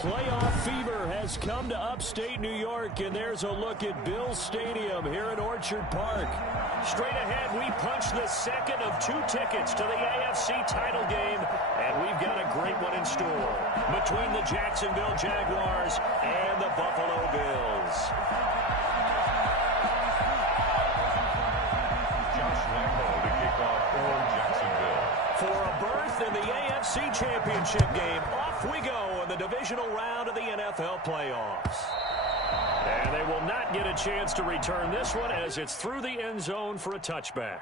Playoff fever has come to upstate New York, and there's a look at Bills Stadium here at Orchard Park. Straight ahead, we punch the second of 2 tickets to the AFC title game, and we've got a great one in store between the Jacksonville Jaguars and the Buffalo Bills. Josh Lambo to kick off for Jacksonville. For a berth in the AFC Championship game, off we go in the divisional round of the NFL playoffs. And they will not get a chance to return this one as it's through the end zone for a touchback.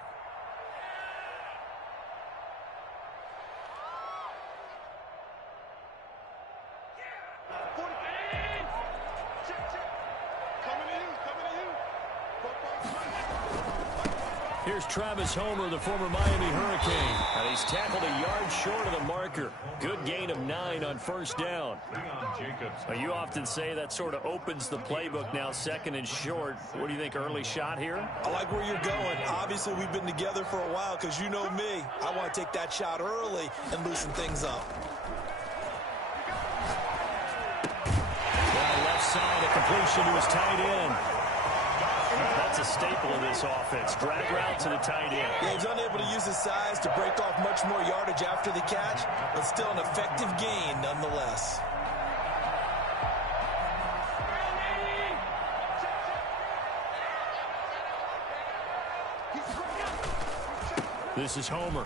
Here's Travis Homer, the former Miami Hurricane. And he's tackled a yard short of the marker. Good gain of 9 on first down. Well, you often say that sort of opens the playbook now, second and short. What do you think, early shot here? I like where you're going. Obviously, we've been together for a while because you know me. I want to take that shot early and loosen things up. Down left side, a completion to his tight end. That's a staple of this offense. Drag route to the tight end. Yeah, he's unable to use his size to break off much more yardage after the catch, but still an effective gain nonetheless. This is Homer.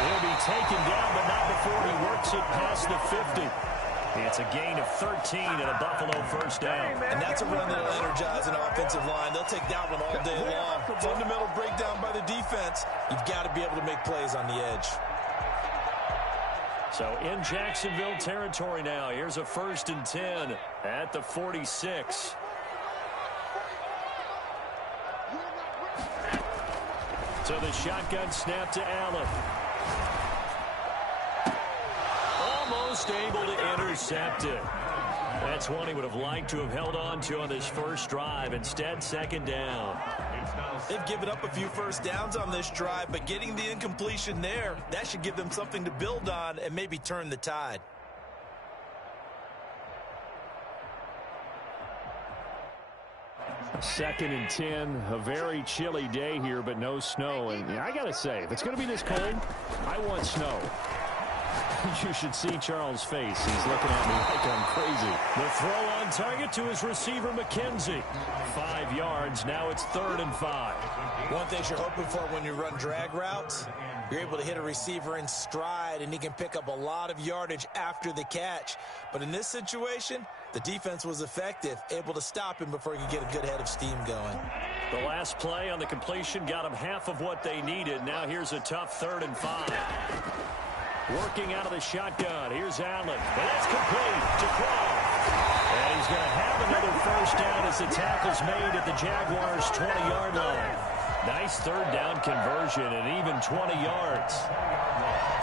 He'll be taken down, but not before he works it past the 50. It's a gain of 13 and a Buffalo first down. And that's a run that'll energize an offensive line. They'll take that one all day long. Fundamental breakdown by the defense. You've got to be able to make plays on the edge. So in Jacksonville territory now. Here's a 1st and 10 at the 46. So the shotgun snap to Allen. Almost able to intercept it. That's one he would have liked to have held on to on this first drive. Instead, second down. They've given up a few first downs on this drive, but getting the incompletion there, that should give them something to build on and maybe turn the tide. Second and 10, a very chilly day here, but no snow. And I got to say, if it's going to be this cold, I want snow. You should see Charles' face. He's looking at me like I'm crazy. The throw on target to his receiver, McKenzie. 5 yards. Now it's 3rd and 5. One thing you're hoping for when you run drag routes, you're able to hit a receiver in stride, and he can pick up a lot of yardage after the catch. But in this situation, the defense was effective, able to stop him before he could get a good head of steam going. The last play on the completion got him half of what they needed. Now here's a tough 3rd and 5. Working out of the shotgun. Here's Allen. And that's complete to Croft. And he's going to have another first down as the tackle's made at the Jaguars' 20-yard line. Nice 3rd down conversion and even 20 yards.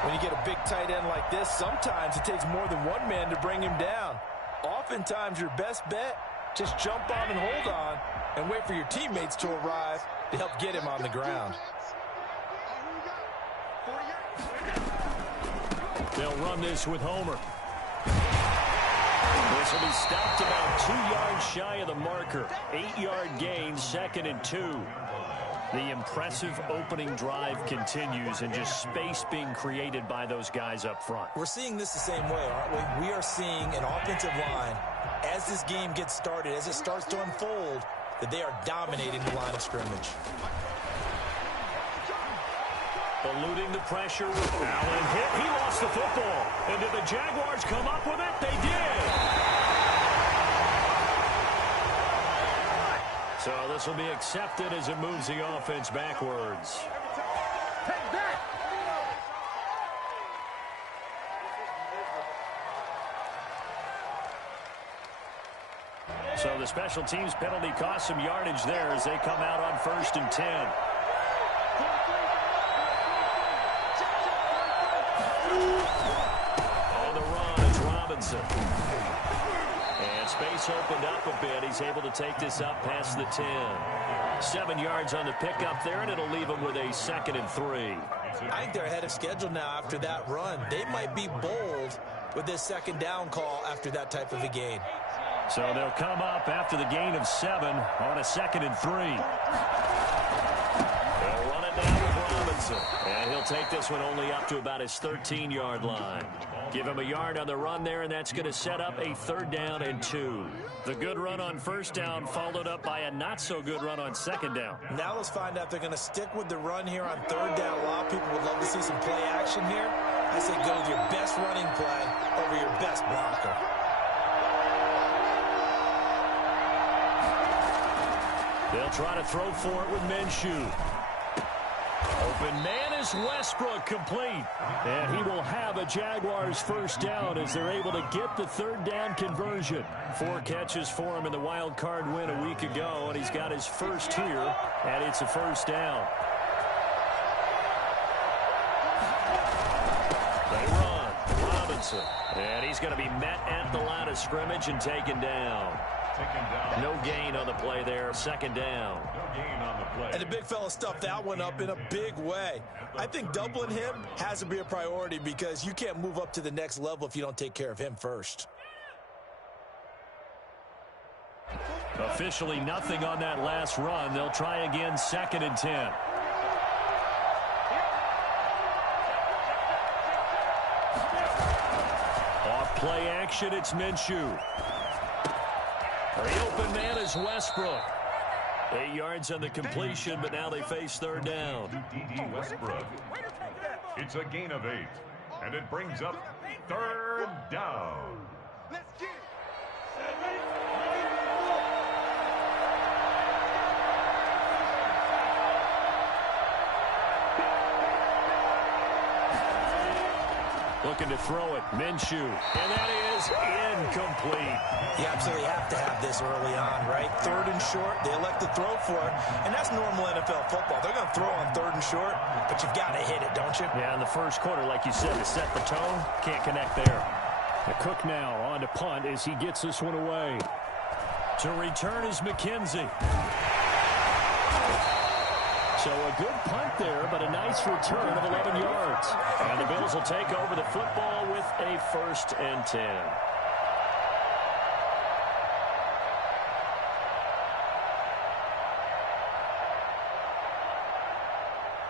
When you get a big tight end like this, sometimes it takes more than one man to bring him down. Oftentimes, your best bet, just jump on and hold on and wait for your teammates to arrive to help get him on the ground. They'll run this with Homer. This will be stopped about 2 yards shy of the marker. 8-yard gain, 2nd and 2. The impressive opening drive continues and just space being created by those guys up front. We're seeing this the same way, aren't we? We are seeing an offensive line, as this game gets started, as it starts to unfold, that they are dominating the line of scrimmage. Eluding the pressure. Allen hit. He lost the football. And did the Jaguars come up with it? They did. So this will be accepted as it moves the offense backwards. So the special teams penalty cost some yardage there as they come out on 1st and 10. On the run, it's Robinson. And space opened up a bit. He's able to take this up past the 10. 7 yards on the pickup there, and it'll leave him with a 2nd and 3. I think they're ahead of schedule now after that run. They might be bold with this second down call after that type of a gain. So they'll come up after the gain of 7 on a 2nd and 3. They'll run it down with Robinson. And he'll take this one only up to about his 13-yard line. Give him a yard on the run there, and that's going to set up a 3rd down and 2. The good run on 1st down followed up by a not-so-good run on 2nd down. Now let's find out if they're going to stick with the run here on 3rd down. A lot of people would love to see some play action here. I say go with your best running play over your best blocker. They'll try to throw for it with Minshew. Open man is Westbrook, complete. And he will have a Jaguars 1st down as they're able to get the 3rd down conversion. 4 catches for him in the wild card win a week ago, and he's got his first here, and it's a 1st down. They run. Robinson. And he's going to be met at the line of scrimmage and taken down. No gain on the play there. 2nd down. No gain on the play. And the big fella stuffed that one up in a big way. I think doubling him has to be a priority because you can't move up to the next level if you don't take care of him first. Officially nothing on that last run. They'll try again, 2nd and 10. Off play action, it's Minshew. The open man is Westbrook. 8 yards on the completion, but now they face 3rd down. D.D. Westbrook. It's a gain of 8, and it brings up 3rd down. Let's get it. Looking to throw it, Minshew. And that is incomplete. You absolutely have to have this early on, right? 3rd and short, they elect to throw for it, and that's normal NFL football. They're going to throw on 3rd and short, but you've got to hit it, don't you? Yeah, in the first quarter, like you said, to set the tone, can't connect there. The Cook now on to punt as he gets this one away. To return is McKenzie. So a good punt there, but a nice return of 11 yards. And the Bills will take over the football with a 1st and 10.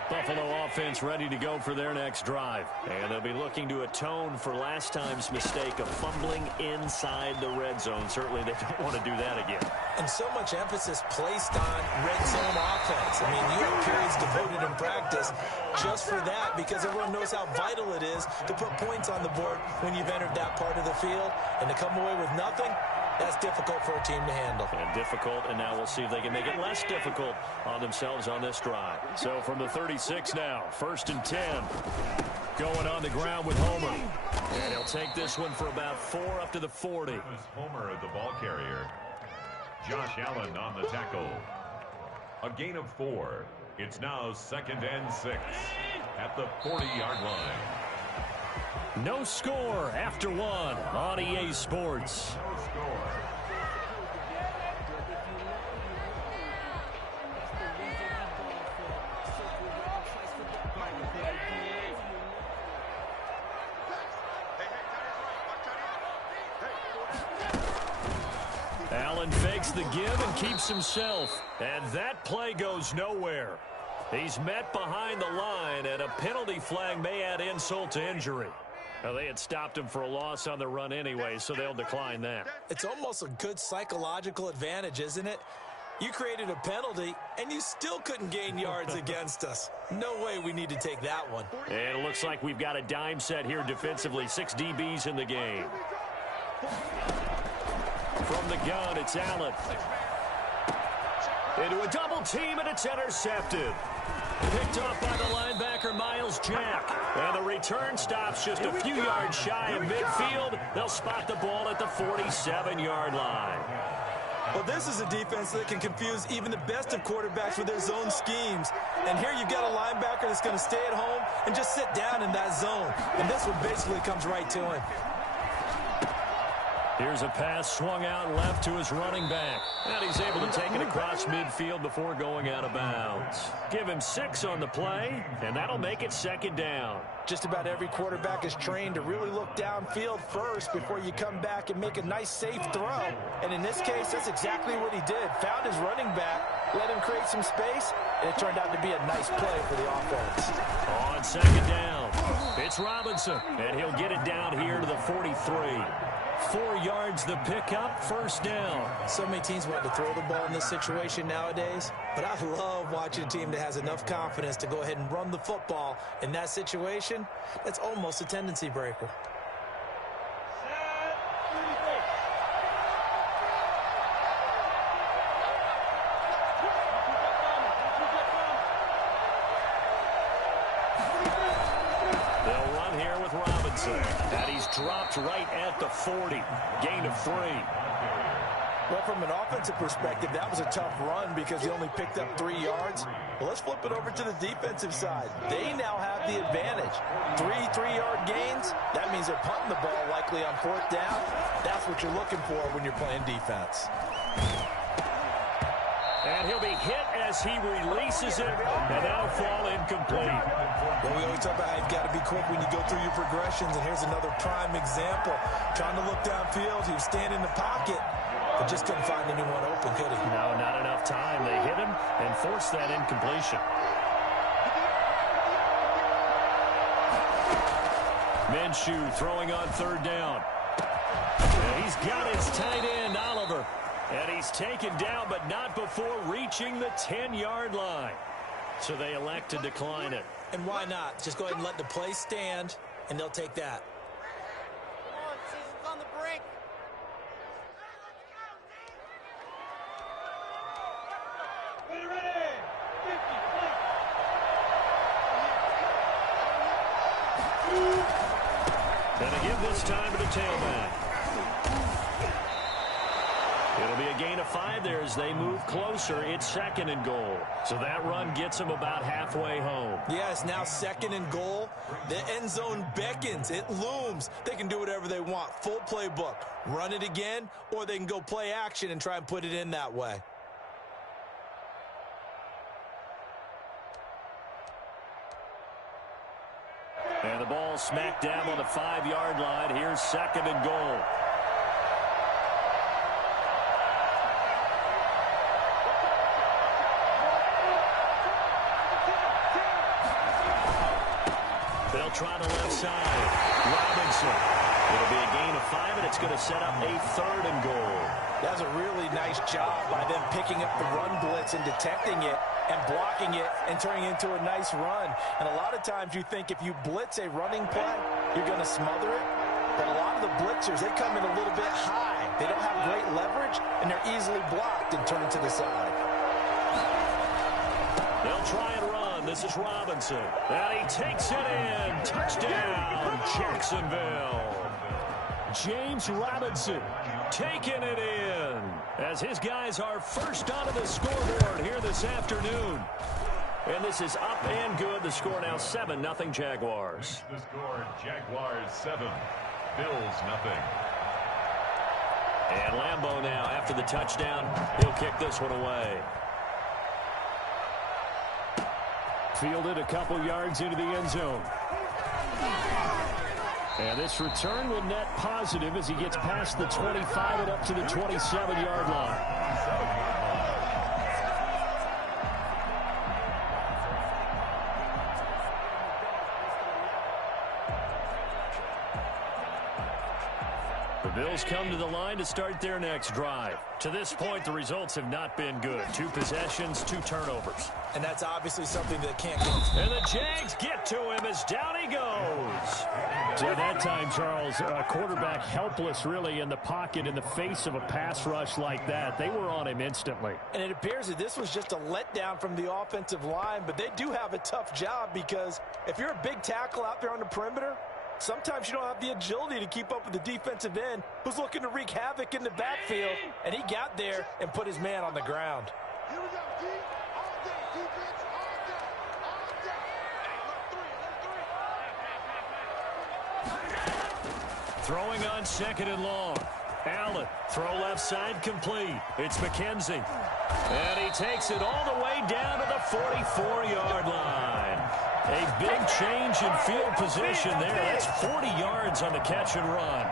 Buffalo offense ready to go for their next drive. And they'll be looking to atone for last time's mistake of fumbling inside the red zone. Certainly they don't want to do that again. And so much emphasis placed on red zone offense. I mean, you have periods devoted in practice just for that because everyone knows how vital it is to put points on the board when you've entered that part of the field. And to come away with nothing, that's difficult for a team to handle. And difficult, and now we'll see if they can make it less difficult on themselves on this drive. So from the 36 now, 1st and 10. Going on the ground with Homer. And he'll take this one for about 4 up to the 40. Homer, the ball carrier. Josh Allen on the tackle. A gain of 4. It's now 2nd and 6 at the 40-yard line. No score after 1 on EA Sports. No score. Allen fakes the give and keeps himself. And that play goes nowhere. He's met behind the line, and a penalty flag may add insult to injury. Now, they had stopped him for a loss on the run anyway, so they'll decline that. It's almost a good psychological advantage, isn't it? You created a penalty, and you still couldn't gain yards against us. No way we need to take that one. And it looks like we've got a dime set here defensively. 6 DBs in the game. From the gun, it's Allen. Into a double team, and it's intercepted. Picked off by the linebacker, Miles Jack. And the return stops just a few yards shy of midfield. They'll spot the ball at the 47-yard line. Well, this is a defense that can confuse even the best of quarterbacks with their zone schemes. And here you've got a linebacker that's going to stay at home and just sit down in that zone. And this one basically comes right to him. Here's a pass swung out left to his running back. And he's able to take it across midfield before going out of bounds. Give him 6 on the play, and that'll make it second down. Just about every quarterback is trained to really look downfield first before you come back and make a nice, safe throw. And in this case, that's exactly what he did. Found his running back, let him create some space, and it turned out to be a nice play for the offense. On second down, it's Robinson, and he'll get it down here to the 43. 4 yards the pickup, first down. So many teams want to throw the ball in this situation nowadays, but I love watching a team that has enough confidence to go ahead and run the football in that situation. That's almost a tendency breaker. They'll run here with Robinson, and he's dropped right at the 40. Gain of 3. Well, from an offensive perspective, that was a tough run because he only picked up 3 yards. Well, let's flip it over to the defensive side. They now have the advantage. 3-3-yard gains, that means they're punting the ball likely on 4th down. That's what you're looking for when you're playing defense. And he'll be hit as he releases it, and that'll fall incomplete. Well, we always talk about how you've got to be quick when you go through your progressions, and here's another prime example. Trying to look downfield, he was standing in the pocket, but just couldn't find anyone open, could he? No, not enough time. They hit him and forced that incompletion. Minshew throwing on 3rd down. And he's got his tight end, Oliver. And he's taken down, but not before reaching the 10-yard line. So they elect to decline it. And why not? Just go ahead and let the play stand, and they'll take that. Come on, season's on the brink. Ready, 50, And a give this time to the tailback. It'll be a gain of 5 there as they move closer. It's 2nd and goal. So that run gets them about halfway home. Yeah, it's now 2nd and goal. The end zone beckons. It looms. They can do whatever they want. Full playbook. Run it again, or they can go play action and try and put it in that way. And the ball smacked down on the 5-yard line. Here's 2nd and goal. They'll try the left side. Robinson. It'll be a gain of 5, and it's going to set up a 3rd and goal. That was a really nice job by them picking up the run blitz and detecting it and blocking it and turning it into a nice run. And a lot of times you think if you blitz a running play, you're going to smother it. But a lot of the blitzers, they come in a little bit high. They don't have great leverage, and they're easily blocked and turned to the side. They'll try and run. This is Robinson. And he takes it in. Touchdown, Jacksonville. James Robinson taking it in as his guys are first onto the scoreboard here this afternoon. And this is up and good. The score now 7-0 Jaguars. The score, Jaguars 7, Bills 0. And Lambeau now after the touchdown. He'll kick this one away. Fielded a couple yards into the end zone. And this return will net positive as he gets past the 25 and up to the 27-yard line. The Bills come to the line to start their next drive. To this point, the results have not been good. 2 possessions, 2 turnovers. And that's obviously something that can't go. And the Jags get to him as down he goes. So at that time, Charles, quarterback helpless really in the pocket in the face of a pass rush like that. They were on him instantly. And it appears that this was just a letdown from the offensive line, but they do have a tough job because if you're a big tackle out there on the perimeter, sometimes you don't have the agility to keep up with the defensive end who's looking to wreak havoc in the backfield, and he got there and put his man on the ground. Here we go, D. All day, defense, all day, all day. Hey, look, 3, Throwing on 2nd and long. Allen, throw left side complete. It's McKenzie. And he takes it all the way down to the 44-yard line. A big change in field position there. That's 40 yards on the catch and run.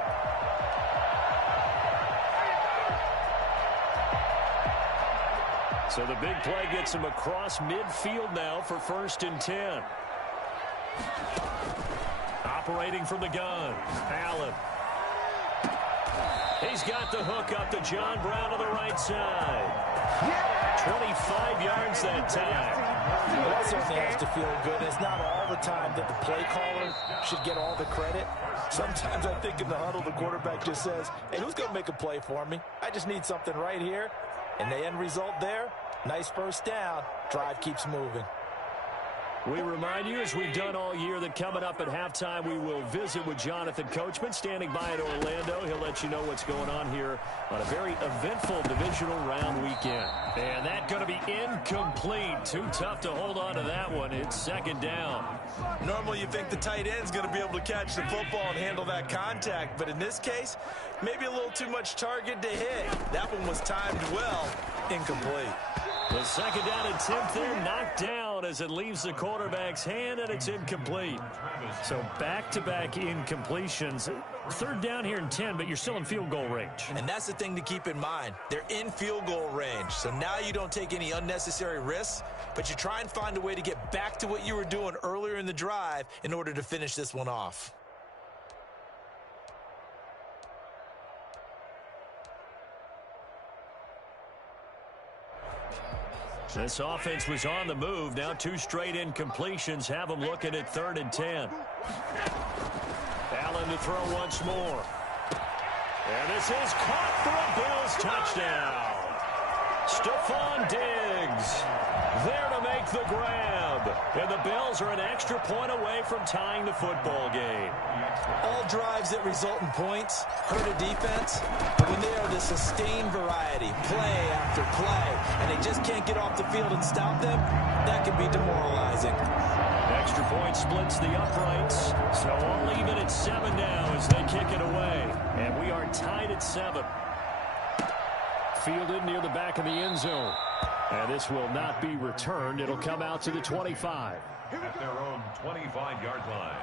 So the big play gets him across midfield now for 1st and 10. Operating from the gun, Allen. He's got the hook up to John Brown to the right side. 25 yards that time. Well, that certainly has to feel good. It's not all the time that the play caller should get all the credit. Sometimes I think in the huddle, the quarterback just says, hey, who's going to make a play for me? I just need something right here. And the end result there, nice first down. Drive keeps moving. We remind you, as we've done all year, that coming up at halftime, we will visit with Jonathan Coachman, standing by in Orlando. He'll let you know what's going on here on a very eventful divisional round weekend. And that going to be incomplete. Too tough to hold on to that one. It's 2nd down. Normally you think the tight end's going to be able to catch the football and handle that contact, but in this case, maybe a little too much target to hit. That one was timed well. Incomplete. The 2nd down attempt there knocked down as it leaves the quarterback's hand, and it's incomplete. So back-to-back incompletions. 3rd down here and 10, but you're still in field goal range. And that's the thing to keep in mind. They're in field goal range. So now you don't take any unnecessary risks, but you try and find a way to get back to what you were doing earlier in the drive in order to finish this one off. This offense was on the move. Now 2 straight incompletions have them looking at 3rd and 10. Allen to throw once more. And this is caught for a Bills touchdown. Stephon Diggs there to make the grab. And the Bills are an extra point away from tying the football game. All drives that result in points hurt a defense, but when they are the sustained variety, play after play, and they just can't get off the field and stop them, that can be demoralizing. Extra point splits the uprights, so all even at 7 now as they kick it away. And we are tied at 7. Fielded near the back of the end zone. And this will not be returned. It'll come out to the 25. At their own 25-yard line.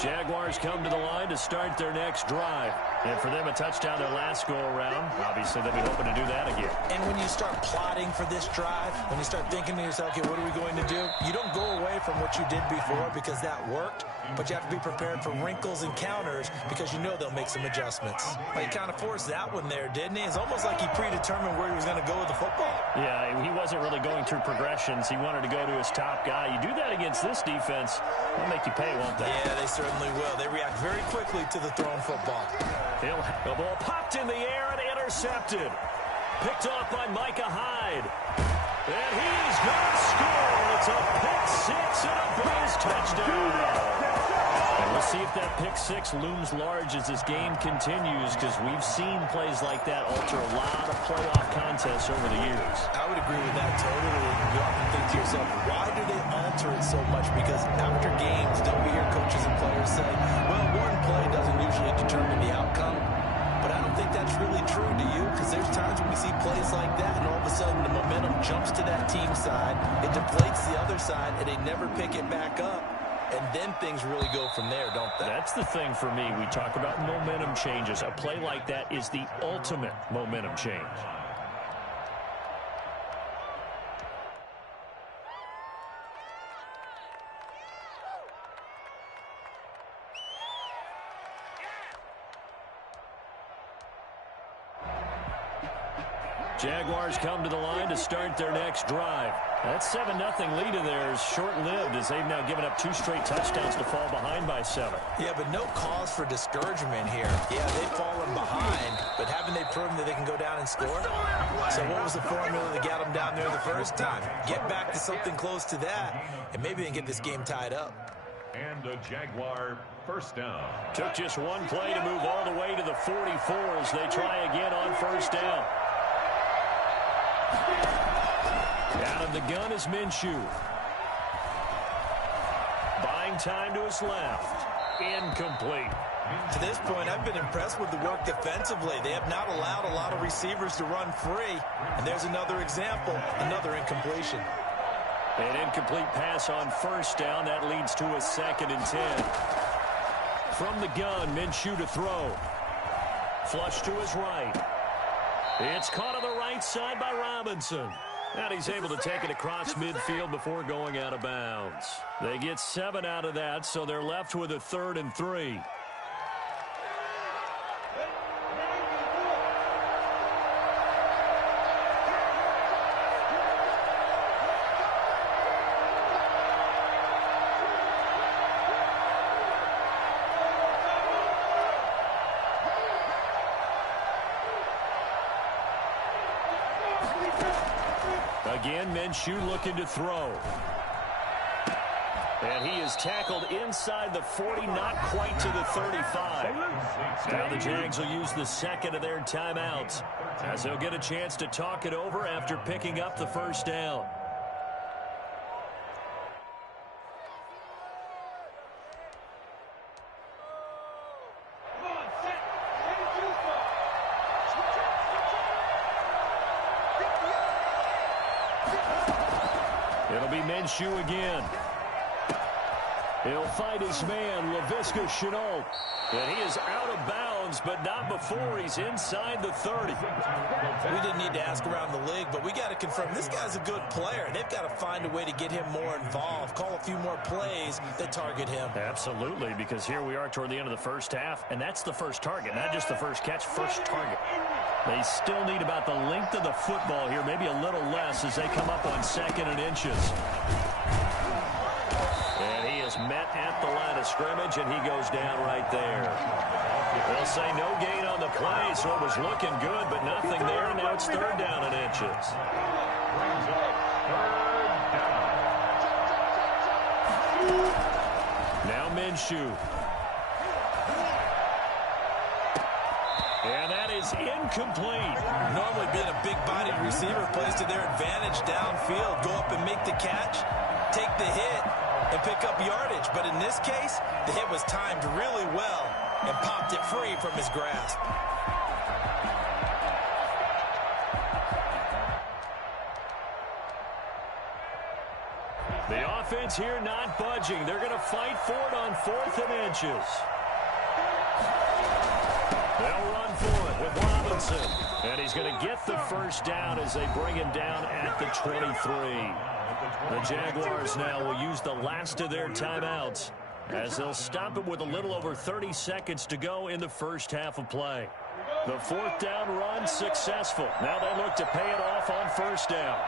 Jaguars come to the line to start their next drive. And for them, a touchdown their last go-around. Obviously, they'll be hoping to do that again. And when you start plotting for this drive, when you start thinking to yourself, okay, what are we going to do? You don't go away from what you did before because that worked, but you have to be prepared for wrinkles and counters because you know they'll make some adjustments. Well, he kind of forced that one there, didn't he? It's almost like he predetermined where he was going to go with the football. Yeah, he wasn't really going through progressions. He wanted to go to his top guy. You do that against this defense, they'll make you pay, won't they? Yeah, they certainly will. They react very quickly to the thrown football. The ball popped in the air and intercepted. Picked off by Micah Hyde. And he's going to score. It's a pick 6 and a Bills touchdown. And we'll see if that pick 6 looms large as this game continues, because we've seen plays like that alter a lot of playoff contests over the years. I would agree with that totally. You often think to yourself, why do they alter it so much? Because after games, don't we hear coaches and players say, well, one play doesn't usually determine the outcome. But I don't think that's really true, do you? Because there's times when we see plays like that, and all of a sudden the momentum jumps to that team side, it deflates the other side, and they never pick it back up. And then things really go from there, don't they? That's the thing for me. We talk about momentum changes. A play like that is the ultimate momentum change. Jaguars come to the line to start their next drive. That 7-0 lead of theirs short-lived as they've now given up 2 straight touchdowns to fall behind by 7. Yeah, but no cause for discouragement here. Yeah, they've fallen behind, but haven't they proven that they can go down and score? So what was the formula that got them down there the first time? Get back to something close to that, and maybe they can get this game tied up. And a Jaguar first down. Took just one play to move all the way to the 44 as they try again on first down. Out of the gun is Minshew. Buying time to his left. Incomplete. To this point, I've been impressed with the work defensively. They have not allowed a lot of receivers to run free. And there's another example, another incompletion. An incomplete pass on first down. That leads to a 2nd and 10. From the gun, Minshew to throw. Flush to his right. It's caught on the right side by Robinson. And he's able to take it across midfield before going out of bounds. They get 7 out of that, so they're left with a 3rd and 3. Again, Minshew looking to throw. And he is tackled inside the 40, not quite to the 35. Now the Jags will use the 2nd of their timeouts, as they'll get a chance to talk it over after picking up the first down. It'll be Minshew again. He'll find his man, Laviska Shenault. And he is out of bounds, but not before he's inside the 30. We didn't need to ask around the league, but we got to confirm this guy's a good player. They've got to find a way to get him more involved, call a few more plays that target him. Absolutely, because here we are toward the end of the first half, and that's the first target, not just the first catch, first target. They still need about the length of the football here, maybe a little less as they come up on 2nd and inches. And he is met at the line of scrimmage, and he goes down right there. They'll say no gain on the play, so it was looking good, but nothing there, and now it's 3rd down and inches. Now Minshew. And that is incomplete. Normally being a big-bodied receiver plays to their advantage downfield. Go up and make the catch, take the hit, and pick up yardage. But in this case, the hit was timed really well and popped it free from his grasp. The offense here not budging. They're going to fight for it on 4th and inches. They'll run for it with Robinson. And he's going to get the first down as they bring him down at the 23. The Jaguars now will use the last of their timeouts as they'll stop it with a little over 30 seconds to go in the first half of play. The 4th down run successful. Now they look to pay it off on 1st down.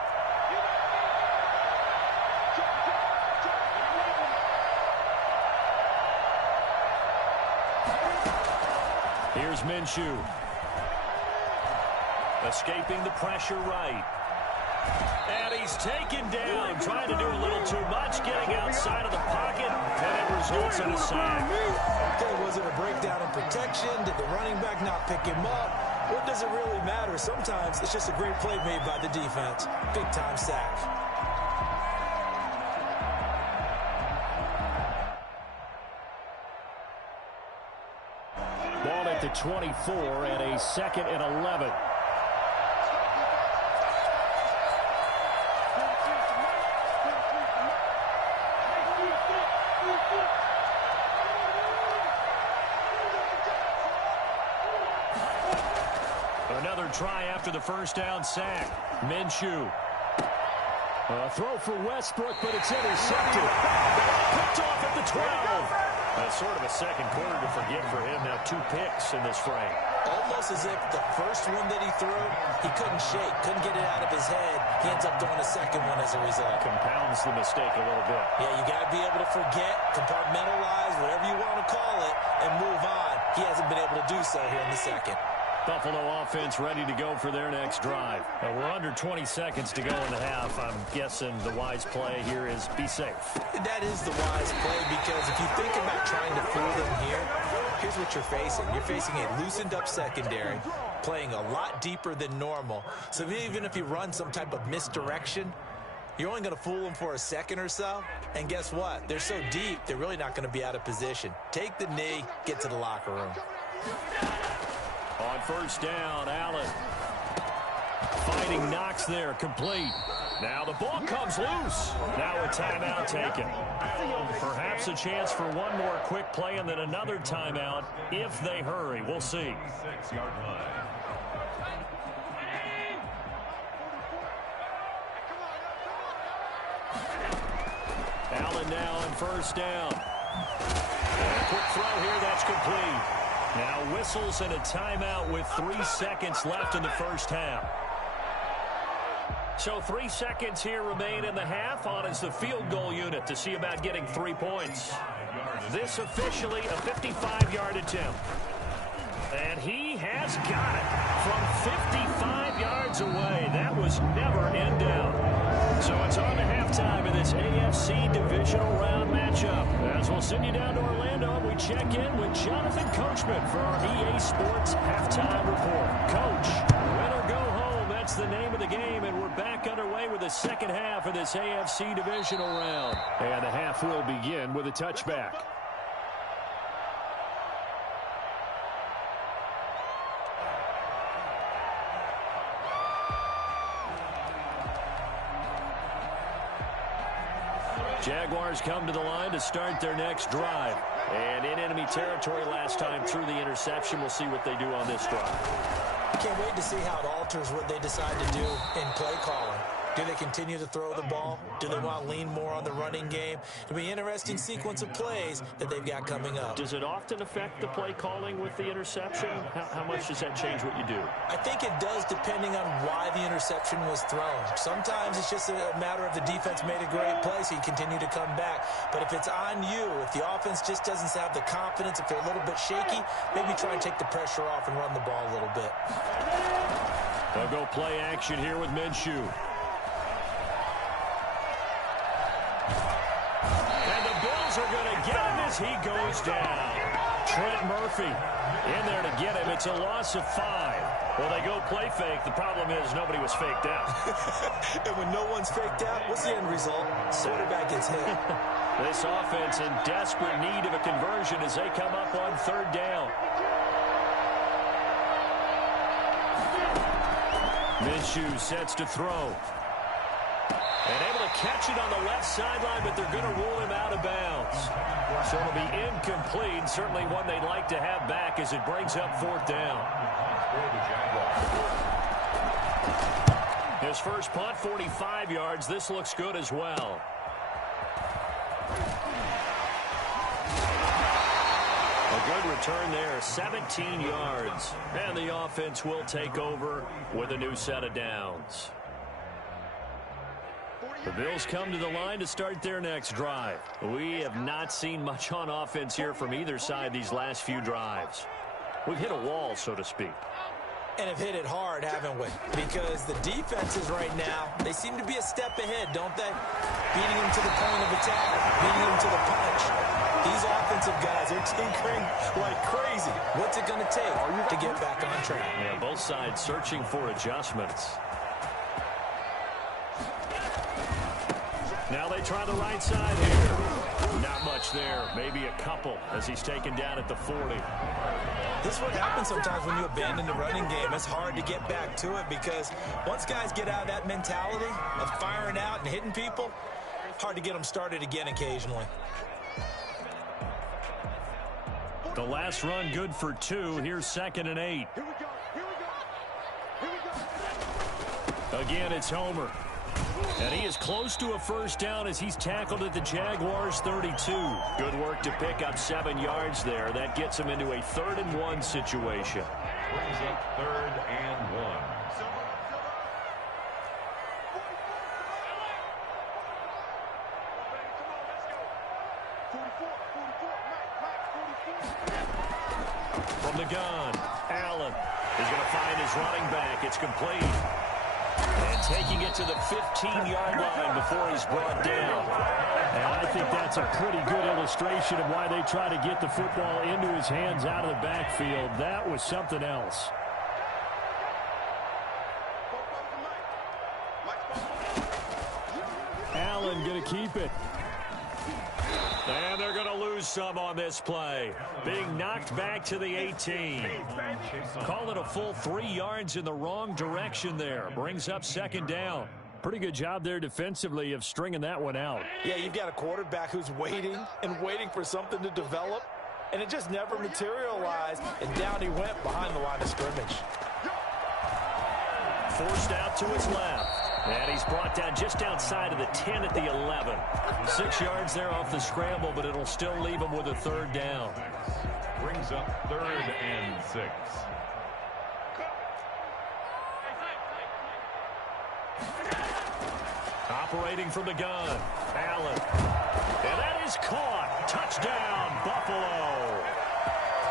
Here's Minshew. Escaping the pressure right. And he's taken down, trying to do a little too much, getting outside of the pocket, and it results in a sack. Okay, was it a breakdown in protection? Did the running back not pick him up? What does it really matter? Sometimes it's just a great play made by the defense. Big-time sack. Ball at the 24 and a 2nd and 11. Another try after the first down sack. Minshew. A throw for Westbrook, but it's intercepted. Picked off at the 12. Sort of a second quarter to forget for him. Now 2 picks in this frame. Almost as if the first one that he threw, he couldn't shake, couldn't get it out of his head. He ends up throwing a second one as a result. Compounds the mistake a little bit. Yeah, you got to be able to forget, compartmentalize, whatever you want to call it, and move on. He hasn't been able to do so here in the second. Buffalo offense ready to go for their next drive. We're under 20 seconds to go in the half. I'm guessing the wise play here is be safe. That is the wise play, because if you think about trying to fool them here, here's what you're facing. You're facing a loosened up secondary, playing a lot deeper than normal. So even if you run some type of misdirection, You're only going to fool them for a second or so. And guess what? They're so deep, they're really not going to be out of position. Take the knee, get to the locker room. On first down, Allen. Fighting knocks there, complete. Now the ball comes loose. Now a timeout taken. Perhaps a chance for one more quick play and then another timeout if they hurry. We'll see. 6-yard line. Allen now on first down. And a quick throw here, that's complete. Now whistles and a timeout with 3 seconds left in the first half. So 3 seconds here remain in the half. On is the field goal unit to see about getting 3 points. This officially a 55-yard attempt. And he has got it from 55 yards away. That was never in doubt. So it's on to halftime in this AFC divisional round matchup. As we'll send you down to Orlando, we check in with Jonathan Coachman for our EA Sports halftime report. Coach, win or go home, that's the name of the game, and we're back underway with the second half of this AFC divisional round. And the half will begin with a touchback. Jaguars come to the line to start their next drive. And in enemy territory last time through the interception. We'll see what they do on this drive. Can't wait to see how it alters what they decide to do in play calling. Do they continue to throw the ball? Do they want to lean more on the running game? It'll be an interesting sequence of plays that they've got coming up. Does it often affect the play calling with the interception? How much does that change what you do? I think it does depending on why the interception was thrown. Sometimes it's just a matter of the defense made a great play, so you continue to come back. But if it's on you, if the offense just doesn't have the confidence, if they're a little bit shaky, maybe try and take the pressure off and run the ball a little bit. They'll go play action here with Minshew. Are going to get him as he goes down. Trent Murphy in there to get him. It's a loss of 5. Well, they go play fake. The problem is nobody was faked out. And when no one's faked out, what's the end result? Quarterback gets hit. This offense in desperate need of a conversion as they come up on third down. Minshew sets to throw. And able to catch it on the left sideline, but they're going to rule him out of bounds. So it'll be incomplete. Certainly one they'd like to have back as it brings up fourth down. His first punt, 45 yards. This looks good as well. A good return there, 17 yards. And the offense will take over with a new set of downs. The Bills come to the line to start their next drive. We have not seen much on offense here from either side these last few drives. We've hit a wall, so to speak. And have hit it hard, haven't we? Because the defenses right now, they seem to be a step ahead, don't they? Beating them to the point of attack, beating them to the punch. These offensive guys are tinkering like crazy. What's it going to take to get back on track? Yeah, both sides searching for adjustments. Now they try the right side here. Not much there. Maybe a couple as he's taken down at the 40. This is what happens sometimes when you abandon the running game. It's hard to get back to it because once guys get out of that mentality of firing out and hitting people, hard to get them started again occasionally. The last run good for 2. Here's 2nd and 8. Again, it's Homer. And he is close to a first down as he's tackled at the Jaguars' 32. Good work to pick up 7 yards there. That gets him into a 3rd and 1 situation. Brings up 3rd and 1. From the gun, Allen is going to find his running back. It's complete. And taking it to the 15-yard line before he's brought down. And I think that's a pretty good illustration of why they try to get the football into his hands out of the backfield. That was something else. keep it. And they're going to lose some on this play. Being knocked back to the 18. Call it a full 3 yards in the wrong direction there. Brings up second down. Pretty good job there defensively of stringing that one out. Yeah, you've got a quarterback who's waiting and waiting for something to develop, and it just never materialized, and down he went behind the line of scrimmage. Forced out to his left. And he's brought down just outside of the 10 at the 11. 6 yards there off the scramble, but it'll still leave him with a third down. Brings up 3rd and 6. Operating from the gun, Allen. And that is caught. Touchdown, Buffalo.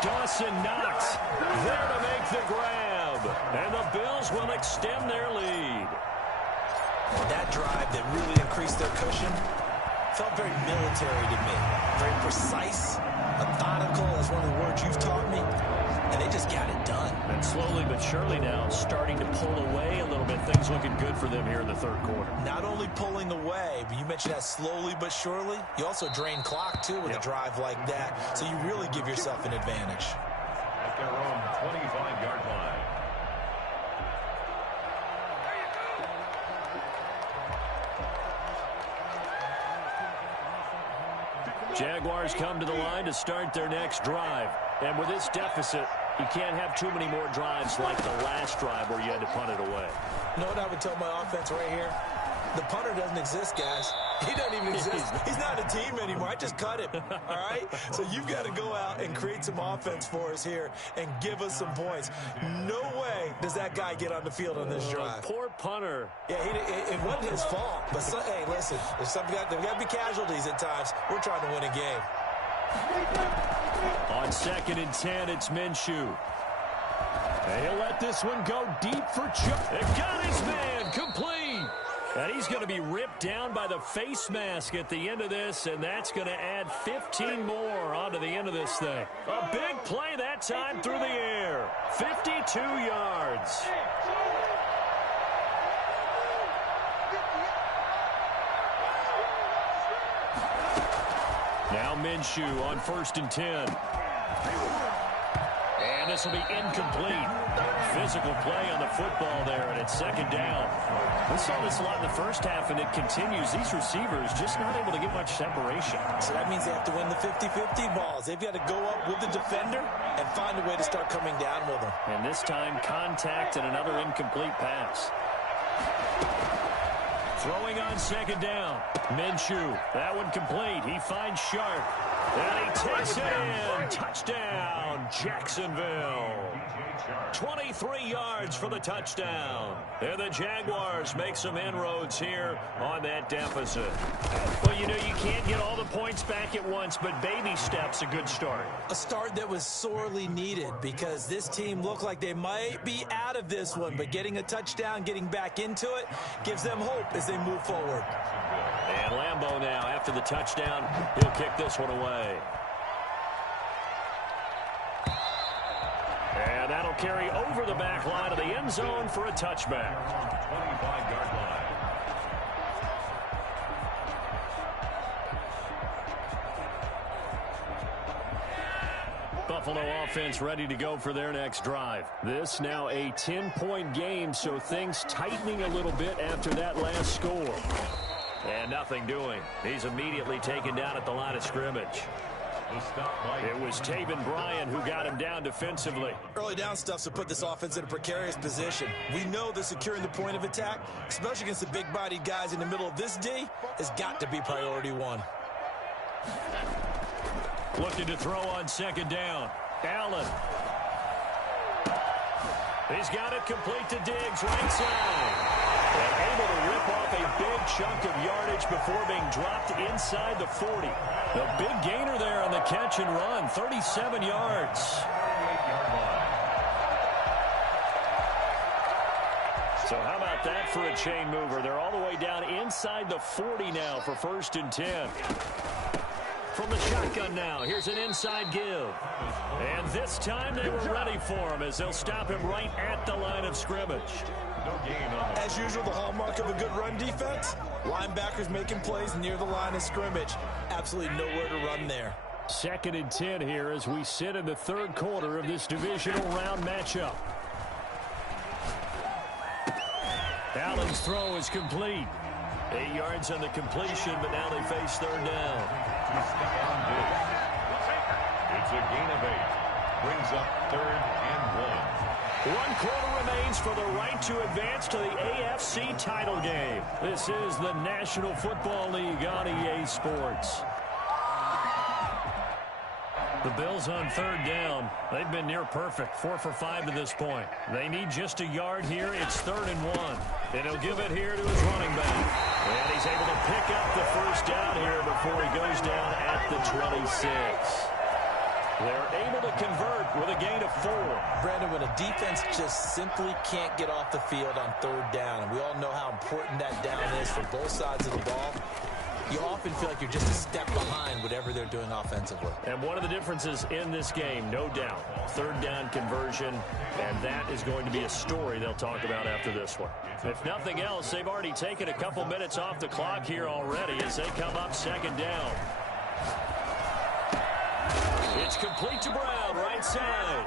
Dawson Knox there to make the grab. And the Bills will extend their lead. That drive that really increased their cushion felt very military to me. Very precise, methodical, that's one of the words you've taught me. And they just got it done. And slowly but surely now starting to pull away a little bit. Things looking good for them here in the third quarter. Not only pulling away, but you mentioned that slowly but surely. You also drain clock, too, with a drive like that. So you really give yourself an advantage. At their own 25-yard line. Jaguars come to the line to start their next drive. And with this deficit, you can't have too many more drives like the last drive where you had to punt it away. You know what I would tell my offense right here? The punter doesn't exist, guys. He doesn't even exist. He's not a team anymore. I just cut him, all right? So you've got to go out and create some offense for us here and give us some points. No way does that guy get on the field on this drive. Poor punter. Yeah, it wasn't his fault. But, hey, listen, there's got to be casualties at times. We're trying to win a game. On 2nd and 10, it's Minshew. And he'll let this one go deep for Chuck. It got his man complete. And he's going to be ripped down by the face mask at the end of this, and that's going to add 15 more onto the end of this thing. A big play that time through the air. 52 yards. Now Minshew on 1st and 10. And this will be incomplete. Physical play on the football there, and it's 2nd down. We saw this a lot in the first half, and it continues. These receivers just not able to get much separation. So that means they have to win the 50-50 balls. They've got to go up with the defender and find a way to start coming down with them. And this time, contact and another incomplete pass. Throwing on 2nd down. Minshew, that one complete. He finds Sharp. And he takes it in. Touchdown, Jacksonville. 23 yards for the touchdown. And the Jaguars make some inroads here on that deficit. Well, you know, you can't get all the points back at once, but baby steps a good start. A start that was sorely needed because this team looked like they might be out of this one, but getting a touchdown, getting back into it, gives them hope as they move forward. And Lambeau now, after the touchdown, he'll kick this one away. And that'll carry over the back line of the end zone for a touchback. 25-yard line. Buffalo offense ready to go for their next drive. This now a 10-point game, so things tightening a little bit after that last score. And nothing doing. He's immediately taken down at the line of scrimmage. It was Taven Bryan who got him down defensively. Early down stuff to put this offense in a precarious position. We know that securing the point of attack, especially against the big-bodied guys in the middle of this D, has got to be priority one. Looking to throw on 2nd down. Allen. He's got it complete to Diggs, right side. And able to rip off a big chunk of yardage before being dropped inside the 40. The big gainer there on the catch and run, 37 yards. So how about that for a chain mover? They're all the way down inside the 40 now for 1st and 10. From the shotgun now, here's an inside give. And this time they were ready for him as they'll stop him right at the line of scrimmage. As usual, the hallmark of a good run defense, linebackers making plays near the line of scrimmage. Absolutely nowhere to run there. 2nd and 10 here as we sit in the 3rd quarter of this divisional round matchup. Allen's throw is complete. 8 yards on the completion, but now they face 3rd down. It's a gain of 8. Brings up 3rd and 1. 1 quarter remains for the right to advance to the AFC title game. This is the National Football League on EA Sports. The Bills on 3rd down. They've been near perfect, 4 for 5 to this point. They need just a yard here. It's 3rd and 1. And he'll give it here to his running back. And he's able to pick up the 1st down here before he goes down at the 26. They're able to convert with a gain of 4. Brandon, when a defense just simply can't get off the field on 3rd down, and we all know how important that down is for both sides of the ball, you often feel like you're just a step behind whatever they're doing offensively. And one of the differences in this game, no doubt, 3rd down conversion, and that is going to be a story they'll talk about after this one. If nothing else, they've already taken a couple minutes off the clock here already as they come up 2nd down. It's complete to Brown, right side.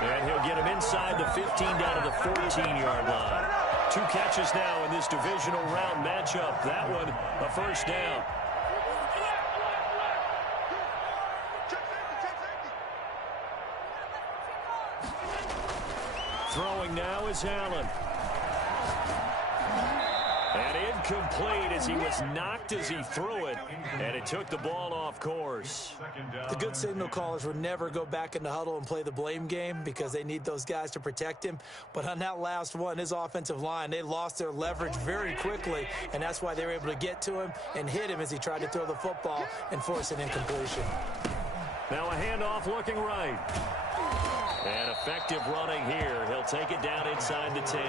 And he'll get him inside the 15 down to the 14-yard line. 2 catches now in this divisional round matchup. That one, a 1st down. Throwing now is Allen. And incomplete as he was knocked as he threw it, and it took the ball off course. The good signal callers would never go back in the huddle and play the blame game because they need those guys to protect him. But on that last one, his offensive line, they lost their leverage very quickly, and that's why they were able to get to him and hit him as he tried to throw the football and force an incompletion. Now a handoff looking right. And effective running here. He'll take it down inside the 10.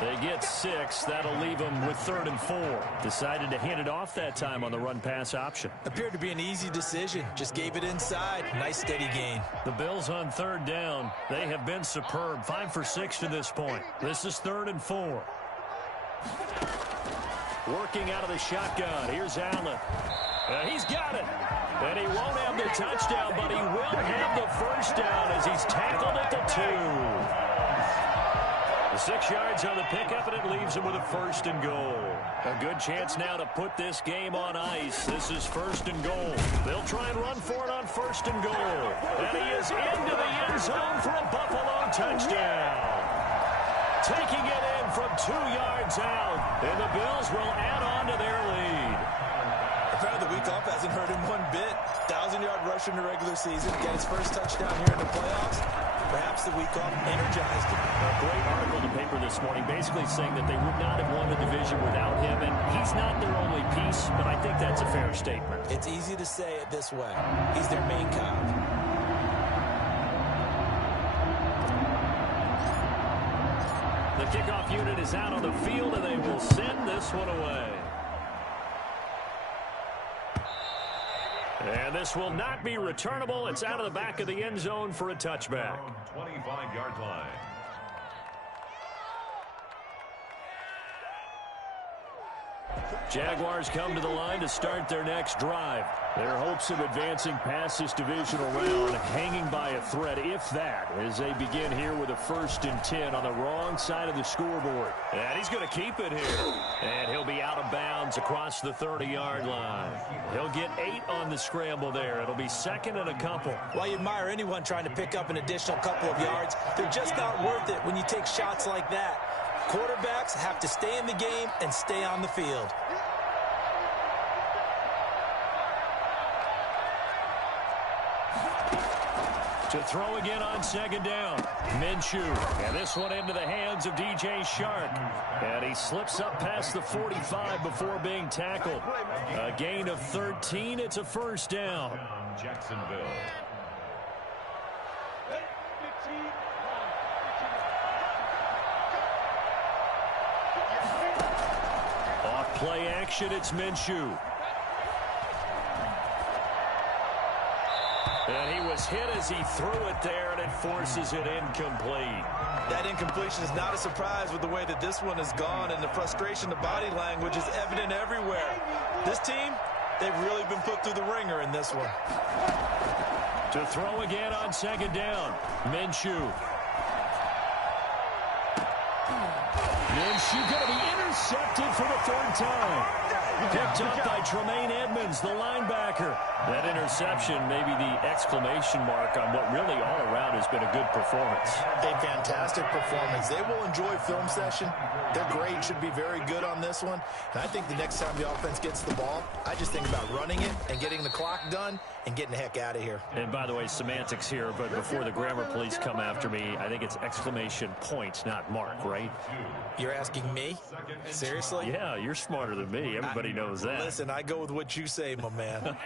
They get 6. That'll leave them with 3rd and 4. Decided to hand it off that time on the run-pass option. Appeared to be an easy decision. Just gave it inside. Nice steady gain. The Bills on 3rd down. They have been superb. 5 for 6 to this point. This is 3rd and 4. Working out of the shotgun. Here's Allen. He's got it. And he won't have the touchdown, but he will have the 1st down as he's tackled at the 2. 6 yards on the pickup, and it leaves him with a 1st and goal. A good chance now to put this game on ice. This is 1st and goal. They'll try and run for it on 1st and goal. And he is into the end zone for a Buffalo touchdown. Taking it in from 2 yards out, and the Bills will add on to their lead. The week off hasn't hurt him one bit. 1,000-yard rush in the regular season. Get his 1st touchdown here in the playoffs. Perhaps the week off energized him. A great article in the paper this morning basically saying that they would not have won the division without him, and he's not their only piece, but I think that's a fair statement. It's easy to say it this way. He's their main cog. The kickoff unit is out on the field, and they will send this one away. And this will not be returnable. It's out of the back of the end zone for a touchback. 25-yard line. Jaguars come to the line to start their next drive. Their hopes of advancing past this divisional round hanging by a thread, if that, as they begin here with a 1st and 10 on the wrong side of the scoreboard. And he's going to keep it here. And he'll be out of bounds across the 30-yard line. He'll get 8 on the scramble there. It'll be 2nd and a couple. While you admire anyone trying to pick up an additional couple of yards, they're just not worth it when you take shots like that. Quarterbacks have to stay in the game and stay on the field. To throw again on 2nd down. Minshew. And this one into the hands of DJ Chark. And he slips up past the 45 before being tackled. A gain of 13. It's a 1st down. Jacksonville. Off play action, it's Minshew. And he was hit as he threw it there, and it forces it incomplete. That incompletion is not a surprise with the way that this one has gone, and the frustration, the body language is evident everywhere. This team, they've really been put through the ringer in this one. To throw again on second down, Minshew. Minshew going to be intercepted for the third time. Picked up by Tremaine Edmonds, the linebacker. That interception may be the exclamation mark on what really all around has been a good performance. A fantastic performance. They will enjoy film session. Their grade should be very good on this one. And I think the next time the offense gets the ball, I just think about running it and getting the clock done and getting the heck out of here. And by the way, semantics here, but before the grammar police come after me, I think it's exclamation point, not mark, right? You're asking me? Seriously? Yeah, you're smarter than me. Everybody knows that. Listen, I go with what you say, my man.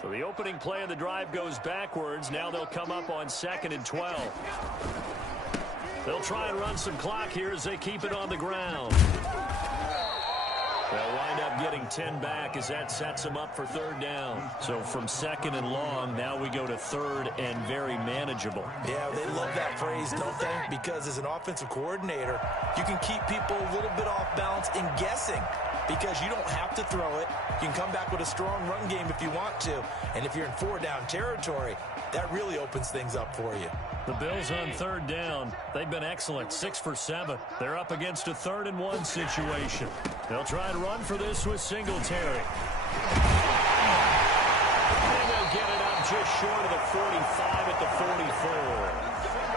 So the opening play of the drive goes backwards. Now they'll come up on 2nd and 12. They'll try and run some clock here as they keep it on the ground. They'll wind up getting 10 back as that sets them up for third down. So from 2nd and long, now we go to 3rd and very manageable. Yeah, they love that phrase, don't they? Because as an offensive coordinator, you can keep people a little bit off balance in guessing because you don't have to throw it. You can come back with a strong run game if you want to. And if you're in 4-down territory, that really opens things up for you. The Bills on 3rd down. They've been excellent, 6 for 7. They're up against a 3rd and 1 situation. They'll try and run for this with Singletary. And they'll get it up just short of the 45 at the 44.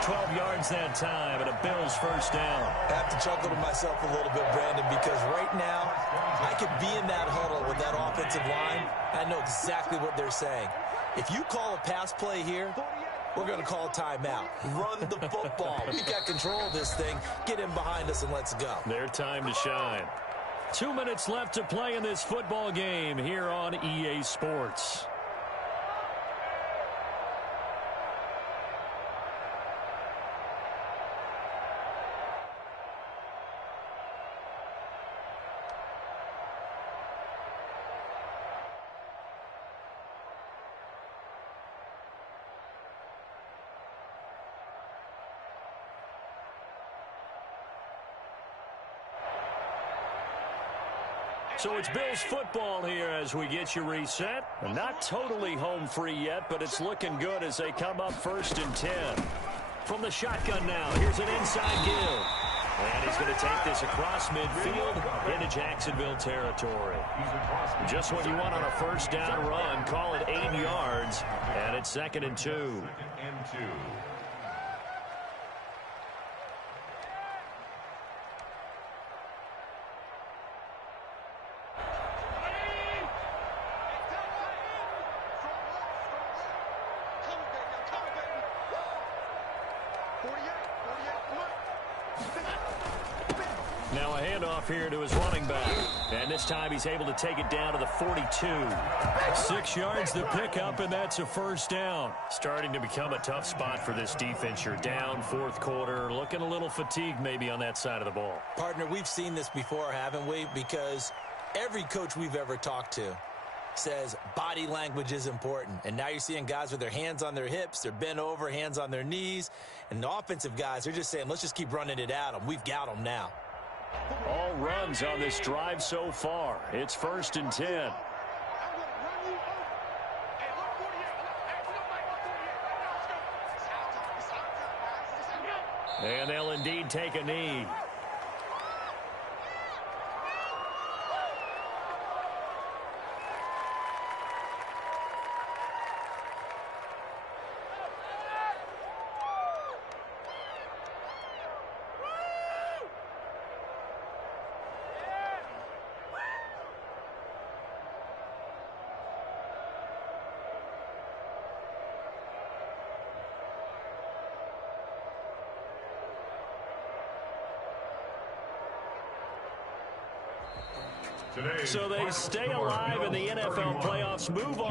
12 yards that time and a Bills first down. I have to chuckle to myself a little bit, Brandon, because right now I could be in that huddle with that offensive line. I know exactly what they're saying. If you call a pass play here, we're going to call a timeout. Run the football. We've got control of this thing. Get in behind us and let's go. Their time to shine. 2 minutes left to play in this football game here on EA Sports. So it's Bills football here as we get you reset. Not totally home free yet, but it's looking good as they come up 1st and 10. From the shotgun now, here's an inside give. And he's going to take this across midfield into Jacksonville territory. Just what you want on a first down run. Call it 8 yards, and it's 2nd and 2. Now a handoff here to his running back. And this time he's able to take it down to the 42. 6 yards to pick up, and that's a first down. Starting to become a tough spot for this defense. You're down 4th quarter, looking a little fatigued maybe on that side of the ball. Partner, we've seen this before, haven't we? Because every coach we've ever talked to says body language is important. And now you're seeing guys with their hands on their hips, they're bent over, hands on their knees. And the offensive guys, they're just saying, let's just keep running it at them. We've got them now. All runs on this drive so far. It's 1st and 10. And they'll indeed take a knee. So they stay alive in the NFL playoffs, move on.